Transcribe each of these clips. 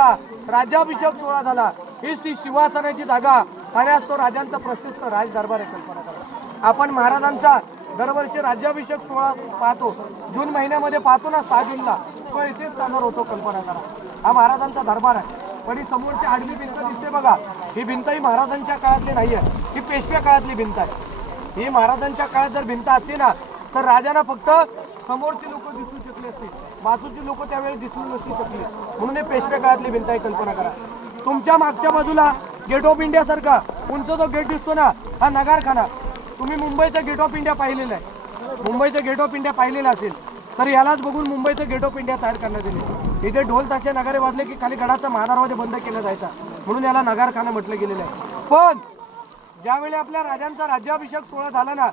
राजांचा राज्याभिषेक सोहळा झाला. हीच ती शिवासनाची जागा आणि आज तो राजांचा प्रशस्त राजदरबार आहे कल्पना करा. आपण महाराजांचा दरवर्षी राज्याभिषेक सोहळा पाहतो. जून महिन्यामध्ये पाहतो ना सहा जूनला. तो इथेच सादर होतो कल्पना करा. हा महाराजांचा दरबार आहे. पण ही समोरची आडवी भिंत दिसते बघा. ही भिंत ही महाराजांच्या काळातली नाही आहे. ही पेशव्या काळातली भिंत आहे. ही महाराजांच्या काळात जर भिंत असती ना तर राजांना फक्त समोरची लोक दिसू शकले असते बाजूची लोक त्यावेळी दिसू नसू शकले. म्हणून हे पेशव्या काळातली भिंत आहे कल्पना करा. तुमच्या मागच्या बाजूला गेट ऑफ इंडिया सारखा उंच जो गेट दिसतो ना हा नगारखाना. तुम्ही मुंबईचा गेट ऑफ इंडिया पाहिलेला आहे. मुंबईचं गेट ऑफ इंडिया पाहिलेलं असेल तर यालाच बघून मुंबईचं गेट ऑफ इंडिया तयार करण्यात येईल. इथे ढोल ताशे नगारे वाजले की खाली गडाचा महादारवाजे बंद केला जायचा. म्हणून याला नगारखाना म्हटलं गेलेलं आहे. पण ज्यावेळी आपल्या राजांचा राज्याभिषेक सोहळा झाला ना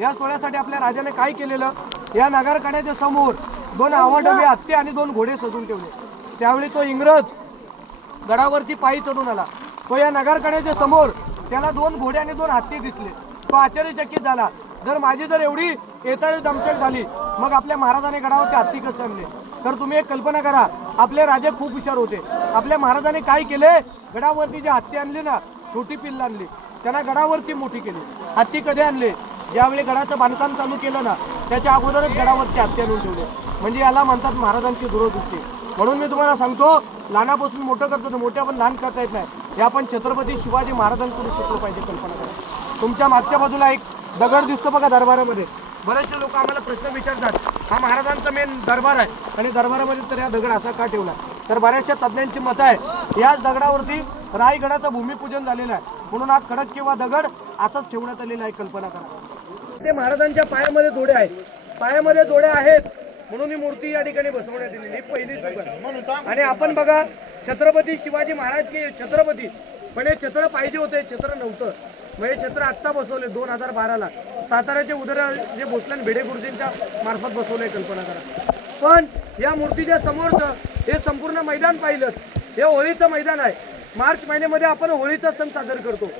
या सोहळ्यासाठी आपल्या राजाने काय केलेलं? या नगारखान्याच्या समोर दोन आवडबे हत्ती आणि दोन घोडे सजून ठेवले. त्यावेळी तो इंग्रज गडावरती पायी चढून आला. तो या नगरकड्याच्या समोर त्याला दोन घोडे आणि दोन हत्ती दिसले. तो आश्चर्यचकित झाला. जर माझी जर एवढी येताळी दमछक झाली मग आपल्या महाराजाने गडावरती हत्ती कसं आणले तर तुम्ही एक कल्पना करा आपले राजे खूप हुशार होते. आपल्या महाराजाने काय केले? गडावरती जे हत्ती आणली ना छोटी पिल्ल आणली. त्यांना गडावरती मोठी केली. हत्ती कधी आणले? ज्यावेळी गडाचं बांधकाम चालू केलं ना त्याच्या अगोदरच गडावरती हत्या लिहून ठेवले. म्हणजे याला म्हणतात महाराजांची दूरदृष्टी. म्हणून मी तुम्हाला सांगतो लहानापासून मोठं करतो मोठ्या पण लहान करता येत नाही. हे आपण छत्रपती शिवाजी महाराजांकडून शिकलो पाहिजे कल्पना करा. तुमच्या मागच्या बाजूला एक दगड दिसतो बघा दरबारामध्ये. बरेचसे लोक आम्हाला प्रश्न विचारतात हा महाराजांचा मेन दरबार आहे. आणि दरबारामध्ये तर हा दगड असा का ठेवला? तर बऱ्याचशा तज्ज्ञांची मतं आहे याच दगडावरती रायगडाचं भूमिपूजन झालेलं आहे. म्हणून हा खडक किंवा दगड असाच ठेवण्यात आलेला आहे कल्पना करा. ते महाराजांच्या पायामध्ये जोडे आहेत. पायामध्ये जोडे आहेत. म्हणून ही मूर्ती या ठिकाणी बसवण्यात आलेली ही पहिली आणि आपण बघा छत्रपती शिवाजी महाराज की छत्रपती पण हे छत्र पाहिजे होते छत्र नव्हतं. मग हे छत्र आत्ता बसवले दोन हजार बाराला. साताऱ्याचे उदर जे भोसले भिडे गुरुजींच्या मार्फत बसवले कल्पना करा. पण या मूर्तीच्या समोरचं हे संपूर्ण मैदान पाहिलं हे होळीचं मैदान आहे. मार्च महिन्यामध्ये आपण होळीचा सण साजरा करतो.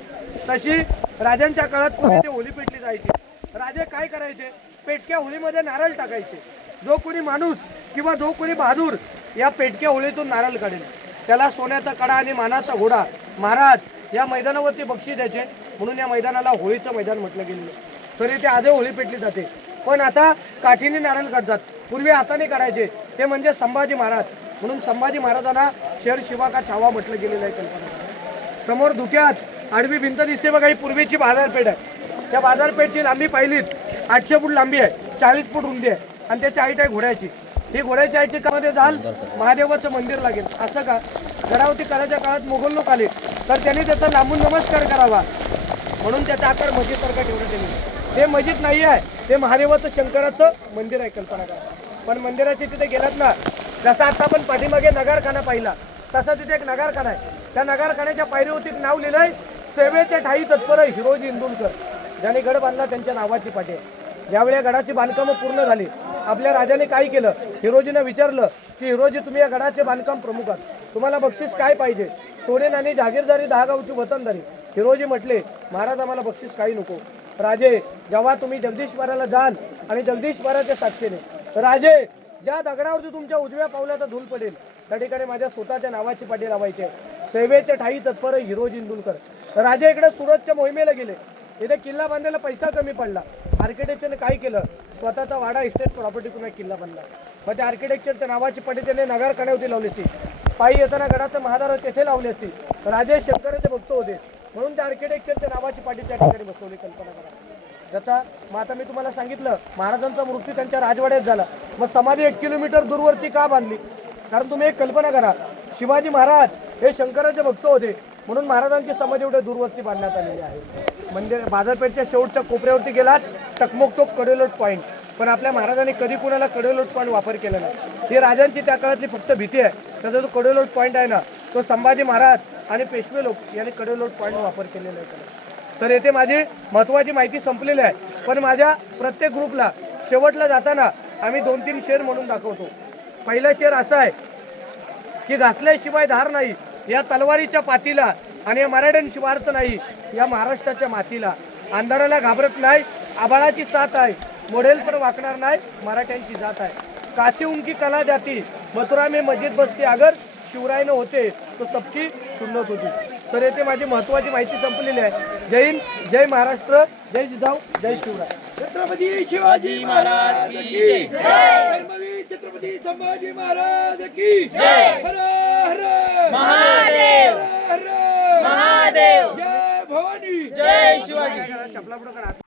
तशी राजांच्या काळात ते होळी पेटली जायची. राजे काय करायचे? पेटक्या होळीमध्ये नारळ टाकायचे. जो कोणी माणूस किंवा जो कोणी बहादूर या पेटक्या होळीतून नारळ काढेल. त्याला सोन्याचा कडा आणि मानाचा घोडा महाराज या मैदानावरती बक्षीस द्यायचे. म्हणून या मैदानाला होळीचं मैदान म्हटलं गेलेलं आहे. तर इथे आजही होळी पेटली जाते. पण आता काठीने नारळ काढतात. पूर्वी हाताने काढायचे. ते म्हणजे संभाजी महाराज. म्हणून संभाजी महाराजांना शेर शिवा का छावा म्हटलं गेलेलं आहे कल्पना. समोर धुक्यात आडवी भिंत दिसते बघा ही पूर्वीची बाजारपेठ आहे. त्या बाजारपेठची लांबी पाहिलीत आठशे फूट लांबी आहे. चाळीस फूट रुंदी आहे. आणि त्याची हाईट आहे घोड्याची. ही घोड्याची हाईटची मध्ये जाल महादेवाचं मंदिर लागेल. असं का? गडावरती करायच्या काळात मोगल लोक आले. तर त्यांनी त्याचा लांबून नमस्कार करावा. म्हणून त्याचा आकार मस्जिदसारखा ठेवला त्यांनी. ते मस्जिद नाही आहे. ते महादेवाचं शंकराचं मंदिर आहे कल्पना करा. पण मंदिराची तिथे गेलात ना जसं आता आपण पाठीमागे नगारखाना पाहिला तसा तिथे एक नगारखाना आहे. त्या नगारखान्याच्या पायरीवरती नाव लिहिलंय सेवेचे ठाई तत्पर हिरोजी इंदुलकर ज्याने गड बांधला त्यांच्या नावाची पाठी. यावेळी ज्यावेळी या गडाची बांधकामं पूर्ण झाली आपल्या राजाने काय केलं? हिरोजीनं विचारलं की हिरोजी तुम्ही या गडाचे बांधकाम प्रमुख आहात. तुम्हाला बक्षीस काय पाहिजे? सोने नाणी जागीरदारी दहा गावची वतनदारी. हिरोजी म्हटले महाराज आम्हाला बक्षीस काही नको. राजे जेव्हा तुम्ही जगदीश्वराला जाल आणि जगदीश्वराच्या साक्षीने. राजे ज्या दगडावरती तुमच्या उजव्या पावलाचा धूल पडेल त्या ठिकाणी माझ्या स्वतःच्या नावाची पाठी लावायचे. सेवेचे ठाई तत्पर हिरोजी इंदुलकर राजे इकडे सुरतच्या मोहिमेला गेले. इथे किल्ला बांधायला पैसा कमी पडला. आर्किटेक्चरने काय केलं? स्वतःचा वाडा इस्टेट प्रॉपर्टीतून एक किल्ला बांधला मग त्या आर्किटेक्चरच्या नावाची पाठी त्याने नगर कण्यावरती लावली असती पायी येताना गडाचं महादार तेथे लावली असती राजेश शंकराचे भक्त होते. म्हणून त्या आर्किटेक्चरच्या नावाची पाठी त्या ठिकाणी बसवली कल्पना करा. जसा मग आता मी तुम्हाला सांगितलं महाराजांचा मृत्यू त्यांच्या राजवाड्यात झाला. मग समाधी एक किलोमीटर दूरवरती का बांधली? कारण तुम्ही एक कल्पना करा शिवाजी महाराज हे शंकराचे भक्त होते. म्हणून महाराजांची समाधी एवढ्या दूरवरती बांधण्यात आलेली आहे. म्हणजे बाजारपेठच्या शेवटच्या कोपऱ्यावरती गेलात टकमक तो कडेलोट पॉईंट पण आपल्या महाराजांनी कधी कुणाला कडेलोट पॉईंट वापर केला नाही. ही राजांची त्या काळातली फक्त भीती आहे. त्याचा जो कडेलोट पॉईंट आहे ना तो संभाजी महाराज आणि पेशवे लोक यांनी कडेलोट पॉईंट वापर केलेला आहे. सर येथे माझी महत्त्वाची माहिती संपलेली आहे. पण माझ्या प्रत्येक ग्रुपला शेवटला जाताना आम्ही दोन तीन शेर म्हणून दाखवतो. पहिला शेर असा आहे की घासल्याशिवाय धार नाही या तलवारीच्या पातीला आणि या मराठ्यांशी वार्थ नाही या महाराष्ट्राच्या मातीला. अंधाराला घाबरत नाही आबाळाची साथ आहे. मोडेल पण वाकणार नाही मराठ्यांची जात आहे. काशी उमकी कला जाती मथुरा में मस्जिद बसती अगर शिवरायनं होते तो सबकी सुन्नत होती. तर येथे माझी महत्वाची माहिती संपलेली आहे. जय हिंद जय महाराष्ट्र जय जिजाऊ जय शिवराय. छत्रपती शिवाजी महाराज की धर्मवीर छत्रपती संभाजी महाराज की हर हर महादेव. हर हर. महादेव. जय भवानी. जय शिवाजी. चपला पुढं करा.